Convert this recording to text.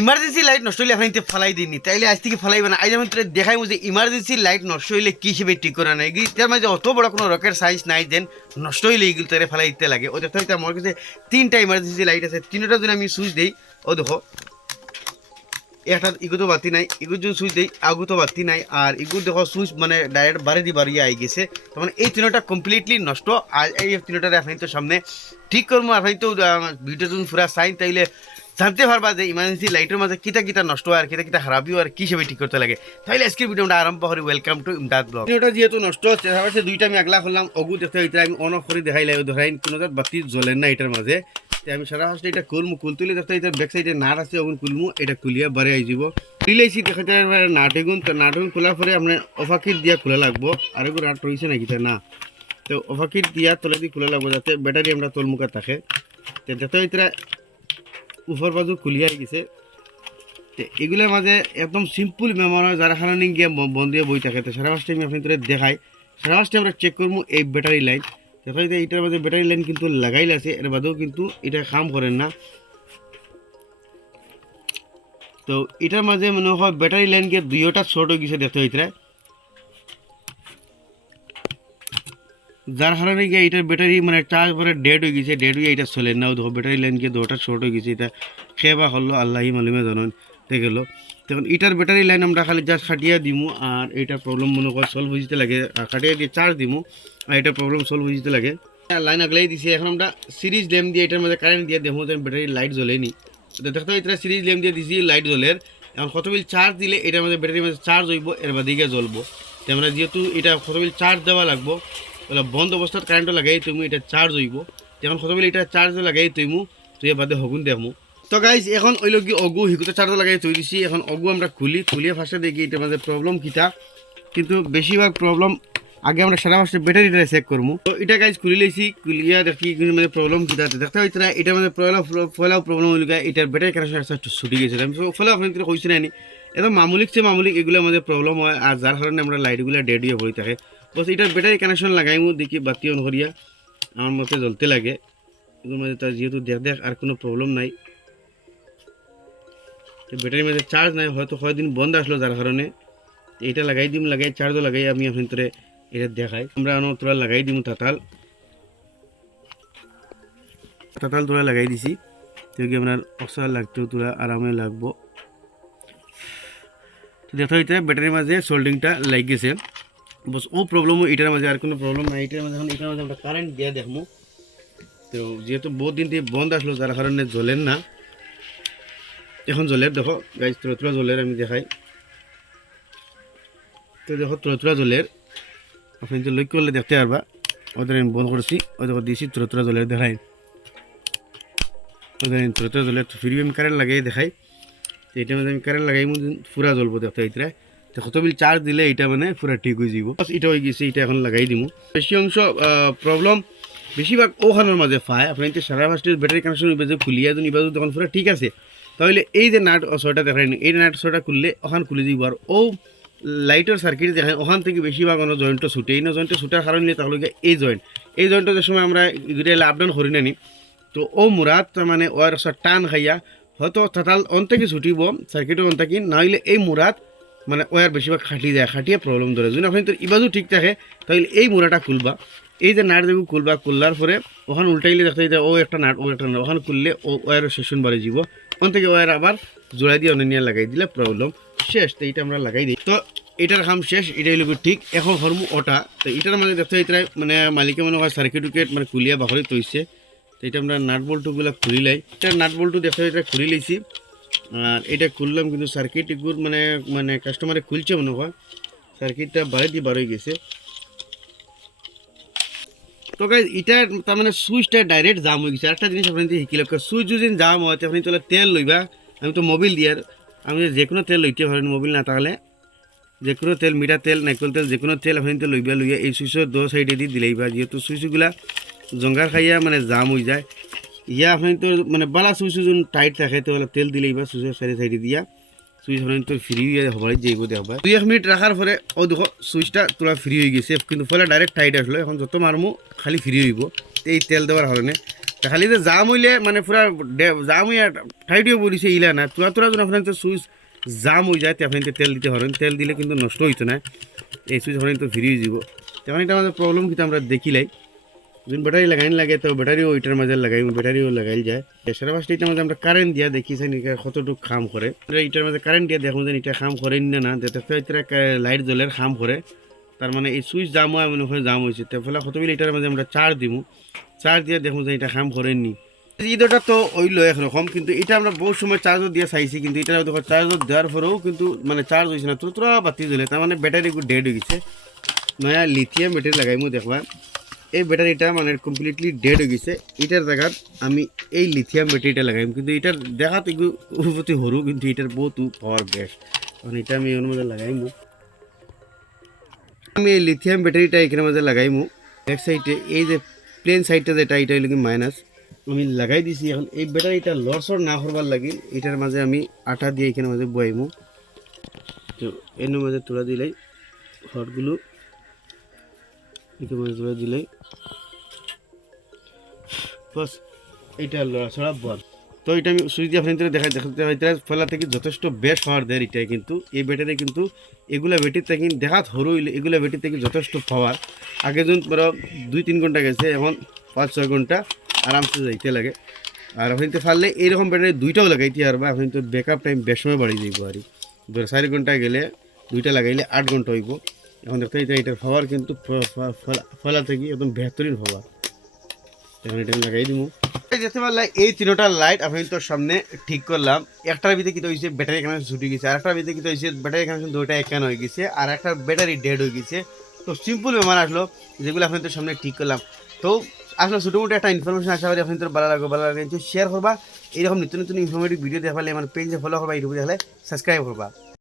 Emergency light নষ্ট হলে আপনি ফেলাই দিননি, তাইলে আজ থেকে ফেলাইবে না। আজ আমি তোর দেখাই যে ইমার্জেন্সি লাইট নষ্ট হইলে কি হিসেবে ঠিক করা নাই, তার মাঝে অত বড় কোনো রকেট সাইজ নাই যেন নষ্ট হইলে এইগুলো তারা ফেলাই দিতে লাগে। ও দেখতে আমার কাছে 3টা ইমার্জেন্সি লাইট আছে, 3টা যদি আমি সুইচ দিই, ও দেখো একটা ইগুতো বাতি নাই, ইগুর যদি সুইচ দিই আগুতো বাতি নাই, আর ইগুর দেখো সুইচ মানে ডাইরেক্ট বাড়ি দিয়ে বাড়িয়ে আই গেছে। তার মানে এই 3টা কমপ্লিটলি নষ্ট। আর এই 3টারে আপনি তো সামনে ঠিক করবো। আপনি তো ভিডিও যদি পুরা চাই তাইলে জানতে পারবা যে ইমার্জেন্সি লাইটের মাঝে কিতা কিতা নষ্ট হয় আর কিতা কিতা খারাপ হয় আর কি হিসেবে ঠিক করতে লাগে। তাইলে আজকের ভিডিওটা আরম্ভ করি। Welcome to Imdad blog. ভিডিওটা যেহেতু নষ্ট হচ্ছে, তারপরে 2টা আমি আগলা করলাম, অগু দেখতে এটা আমি অন অফ করে দেখাইলাই, ধরাই কোনো বাতি জ্বলেন না এটার মাঝে। আমি সারা ফার্স্টে এটা খুলমু, খুল তুলে দেখতে এটা ব্যাক সাইডে নাট আছে, ওগুন খুলমু, এটা খুলিয়া বারে আই যাব। খুলেছি দেখাতে নাটেগুন, তো নাটগুন খোলার পরে আপনার অফাকিট দিয়া খোলা লাগবো। আর এগুলো নাট রয়েছে নাকি না, তো অফাকিট দিয়া তলে দিয়ে খোলা লাগবো যাতে ব্যাটারি আমরা তোলমুখা থাকে। তো দেখতে এটা উপর বাজু খুলিয়া গেছে। তো এগুলোর মাঝে একদম সিম্পল মেমোরি, যারা কারণে গিয়ে বন্ধ দিয়ে বই থাকে। তো সারা ফার্স্টে আমি আপনাদের দেখাই, সারা ফার্স্টে আমরা চেক করবো এই ব্যাটারি লাইন। দেখা যায় এইটার মাঝে ব্যাটারি লাইন কিন্তু লাগাইল আছে, এর বাদেও কিন্তু এটা কাম করেন না। তো এটার মাঝে মনে হয় ব্যাটারি লাইন গিয়ে 2টা শর্ট হয়ে গেছে দেখতে হইতে, যার কারণে গিয়ে এটার ব্যাটারি মানে চার্জ পরে ডেড হয়ে গেছে, ডেড হয়ে এটা চলে না। দেখো ব্যাটারি লাইন গিয়ে 2টা শর্ট হয়ে গেছে, এটা খেবা হলো আল্লাহি মালুমে জানেন দেখে গেলো। তখন এটার ব্যাটারি লাইন আমরা খালি জাস্ট খাটিয়ে দিমু, আর এইটার প্রবলেম মনে কর সলভ হয়ে যেতে লাগে। খাটিয়ে দিয়ে চার্জ দিমু আর এটার প্রবলেম সলভ হয়ে যেতে লাগে। লাইন আগলাই দিছি, এখন আমরা সিরিজ ল্যাম্প দিয়ে এটার মধ্যে কারেন্ট দিয়ে দেখো যেন ব্যাটারি লাইট জ্বলেনি। দেখতে এটা সিরিজ ল্যাম্প দিয়ে দিছি, লাইট জ্বলের। এখন কতবিল চার্জ দিলে এটার মধ্যে ব্যাটারির মধ্যে চার্জ হইব, এর বাদিকে জ্বলবো। তো আমরা যেহেতু এটা কতবিল চার্জ দেওয়া লাগবো, তাহলে বন্ধ অবস্থাত কারেন্টও লাগাই তুমি এটা চার্জ হইব। যখন কতবিল এটা চার্জ লাগাই তুই বাদে হগুন দেখমু। তো গাইজ এখন ওইল কি অগু হিকুতে চার্জ লাগাই তৈরি দিছি। এখন অগু আমরা খুলিয়ে ফার্স্টে দেখি এটার মধ্যে প্রবলেম কিতা। কিন্তু বেশিরভাগ প্রবলেম আগে আমরা সারা ফার্স্টে ব্যাটারিটা চেক করবো। তো এটা গাইজ খুলি লইছি, খুলিয়া দেখি মানে প্রবলেম কিতা দেখতে হইতে না। এটার মধ্যে পয়লা প্রবলেম হইল এটার ব্যাটারি কানেকশন একটু ছুটি গেছে। আমি ফলে আপনার কইছি না একদম মামুলিক এগুলোর মধ্যে প্রবলেম হয়, আর যার কারণে আমরা লাইটগুলো ডেড হয়ে হয়ে থাকে। বস এটার ব্যাটারি কানেকশন লাগাইমু, দেখি বাতি অন করিয়া আমার মতে জ্বলতে লাগে। এগুলোর মধ্যে তার যেহেতু দেখ আর কোনো প্রবলেম নাই, ব্যাটারির মধ্যে চার্জ নাই, হয়তো কয়েকদিন বন্ধ আসলো, যার কারণে এটা লাগাই দিম। লাগাই চার্জও লাগাই আমি আপনার এটা দেখাই। আমরা তোরা লাগাই দিম তাতাল তোরা লাগাই দিছি। তো কি আপনার অক্সিজেন লাগতেও তোরা আরামে লাগবো। তো দেখা হইতে ব্যাটারির মাঝে সোল্ডিংটা লাগ গেছে। বস ও প্রবলেমও এটার মাঝে, আর কোনো প্রবলেম নাই এটার মাঝে। এখন এটার মাঝে আমরা কারেন্ট দিয়ে দেখবো। তো যেহেতু বহুত দিন থেকে বন্ধ আসলো, যার কারণে জ্বলেন না। এখন জ্বলের দেখো গাইজ, তুলা জ্বলের আমি দেখাই। তো দেখো তুলা জ্বলের, আপনি তো লক্ষ্য করলে দেখতে পারবা। ওদের আমি বন্ধ করছি, ওই দেখো দিয়েছি তুলা জ্বলের দেখাই। ওদের তুলা জ্বলের ফিরি আমি কারেন্ট লাগাই দেখাই। তো এটার মধ্যে আমি কারেন্ট লাগাই পুরা জ্বলবো দেখতে এইটা। তো কতবিল চার্জ দিলে এটা মানে পুরা ঠিক হয়ে যাব। এটা হয়ে গেছে, এটা এখন লাগাই দিমু। বেশি অংশ প্রবলেম বেশিরভাগ ওখানের মাঝে পায়। আপনি সারা ফার্স্টের ব্যাটারি কানেকশন ইবাজে খুলিয়া দিন, ইবাজু তখন পুরো ঠিক আছে। তাহলে এই যে নাট ছয়টা দেখাই, এই নাট ছয়টা খুললে ওখান খুলে দিব। আর ও লাইটের সার্কিট দেখায় ওখান থেকে বেশিরভাগ অন্য জয়েন্টও ছুটে। এই জয়েন্টে ছুটার কারণ নিয়ে তাহলে এই জয়েন্টটা যে সময় আমরা এগুলো আপ ডাউন করি নানি, তো ও মুরাদ মানে ওর টান খাইয়া হয়তো তাতাল অন থেকে ছুটিব সার্কিটও অন থাকি, নাহলে এই মুরাদ মানে ওয়ার বেশিরভাগ খাটিয়ে প্রবলেম ধরে। যদি আপনি তোর ইবাজু ঠিক থাকে তাহলে এই মুড়াটা খুলবা, এই যে নাট দেখো খুলবা, খুললার পরে ওখানে উল্টাইলে দেখতে ও একটা নাট ওখানে খুললে ও ওয়ারের সেশন বাড়ি যাব। ওখান থেকে ওয়ার আবার জোড়াই দিয়ে অন্য লাগাই দিলে প্রবলেম শেষ। তো এইটা আমরা লাগাই দিই। তো এটার কাম শেষ, এটাই লোক ঠিক। এখন হরমু ওটা। তো এটার মানে দেখতে এটাই মানে মালিকে মনে হয় সার্কিট উইকেট মানে খুলিয়া বাহরে তৈছে। তো এটা আমরা নাট বল্টুগুলো খুলিলাই। এটা নাট বল্টু দেখতে এটা খুলি লাইছি, আর এটা খুললাম কিন্তু সার্কিট এগুলো মানে কাস্টমারে খুলছে মনে হয়, সার্কিটটা বার হয়ে গেছে। তো গাইজ এটা তার মানে সুইচটা ডাইরেক্ট জাম হয়ে গেছে। একটা জিনিস আপনি শিখিল, সুইচ যদি জাম হয় আপনি তাহলে তেল লইবা। আমি তো মোবিল দিয়ার, আমি যে কোনো তেল লইতে পারেন, মোবিল না থাকলে যে কোনো তেল, মিঠা তেল, নাইকল তেল, যে কোনো তেল আপনি তো লইয়া এই সুইচের দো সাইডে দিয়ে দিলেইবা। যেহেতু সুইচগুলা জঙ্গার খাইয়া মানে জাম হয়ে যায়, ইয়া আপনি তো মানে বালা সুইচ যদি টাইট থাকে তাহলে তেল দিলেইবা সুইচের সাইডে দিয়া। সুইচ আপনি তো ফ্রি হবাই যাইব দেখবা। 2-1 মিনিট রাখার পরে ও দেখো সুইচটা তোলা ফ্রি হয়ে গেছে, কিন্তু ফলে ডাইরেক্ট টাইট আসলো। এখন যত মারমু খালি ফ্রি হইব এই তেল দেওয়ার কারণে। খালি যে জাম হইলে মানে পুরা জাম হইয়া ঠাইটিও বলিছে ইলা না তোরা তোরা যখন আপনার সুইচ জাম হয়ে যায় আপনি তেল দিতে পারেন তেল দিলে কিন্তু নষ্ট হইতো না এই সুইচ হরেন তো ফিরিয়ে যাব তখন এটা আমাদের প্রবলেম কিন্তু আমরা দেখিলাই যখন ব্যাটারি লাগাইন লাগে তো ব্যাটারিও ওইটার মাঝে লাগাই ব্যাটারিও লাগাইল যায় সারা পাঁচটা এটার মাঝে আমরা কারেন্ট দিয়া দেখিছেন কতটুকু খাম করে এটার মাঝে কারেন্ট দিয়া দেখুন যে এটা খাম করেন না যাতে লাইট জ্বলের খাম করে তার মানে এই সুইচ জাম হয় মনে হয় জাম হয়েছে তারপরে কতগুলি এটার মাঝে আমরা চার্জ দিব চার্জ দিয়ে দেখুন যে এটা খাম করেননি ঈদটা তো ওইলো একরকম কিন্তু এটা আমরা বহু সময় চার্জও দিয়ে চাইছি কিন্তু এটা দেখো চার্জও দেওয়ার পরেও কিন্তু মানে চার্জ হয়েছে না তোরা বাতি জ্বলে তার মানে ব্যাটারি ডেড হয়ে গেছে নয়া লিথিয়াম ব্যাটারি লাগাইমু দেখবা এই ব্যাটারিটা মানে কমপ্লিটলি ডেড হয়ে গেছে এটার জায়গাত আমি এই লিথিয়াম ব্যাটারিটা লাগাইম কিন্তু এটার দেখাত একটু উপতি সরু কিন্তু এটার বহুত পাওয়ার বেশ কারণ এটা আমি এর মধ্যে লাগাইমু আমি এই লিথিয়াম ব্যাটারিটা এখানের মধ্যে লাগাইমু এক সাইডে এই যে প্লেন সাইডটা যেটা এটা হইল কি মাইনাস আমি লাগাই দিছি এখন এই ব্যাটারিটা লড়সড় না করবার লাগে এটার মাঝে আমি আটা দিয়ে এখানের মাঝে বয়াইমু তো এর মাঝে তোলা দিলেই হটগুলো এখানে মাঝে তোলা দিলেই বাস এইটা লড়াছড়া বল তো এটা আমি সুইচ দিয়ে আপনাদের দেখাতে ফেলা থেকে যথেষ্ট বেশ পাওয়ার দেয় এটাই কিন্তু এই ব্যাটারি কিন্তু এগুলা ব্যাটারি থেকে দেখাত সরু হইলে এগুলা ব্যাটারি থেকে যথেষ্ট পাওয়ার আগে যখন ধরো 2-3 ঘন্টা গেছে এখন 5-6 ঘন্টা আরামসে যাইতে লাগে আর আপনি তো পারলে এইরকম ব্যাটারি দুইটাও লাগাইতে পারবা আপনি তো ব্যাকআপ টাইম বেশ সময় বাড়িয়ে যাইব আর ধরো 4 ঘন্টা গেলে দুইটা লাগাইলে 8 ঘন্টা হইব এখন দেখতে এটার পাওয়ার কিন্তু ফলা থেকে একদম বেহতরিন পাওয়ার এখন এটা লাগাই দিব যেতে পারলে এই তিনটা লাইট আপনি তো সামনে ঠিক করলাম একটার ভিতরে কিতা হয়েছে ব্যাটারি কানেকশন ছুটি গেছে আর একটার ভিতরে কিতা হয়েছে ব্যাটারি কানেকশন দুইটা একান হয়ে গেছে আর একটা ব্যাটারি ডেড হয়ে গেছে তো সিম্পল ব্যাপার আসলো যেগুলো আপনি তো সামনে ঠিক করলাম তো আসলে ছোটো মোটো একটা ইনফরমেশন আশা করি আপনি তো ভালো লাগে শেয়ার করবা এইরকম নিত্য নতুন ইনফরমেটিভ ভিডিও দেখালে আমার পেজে ফলো করবা ইউটিউবে দেখলে সাবস্ক্রাইব করবা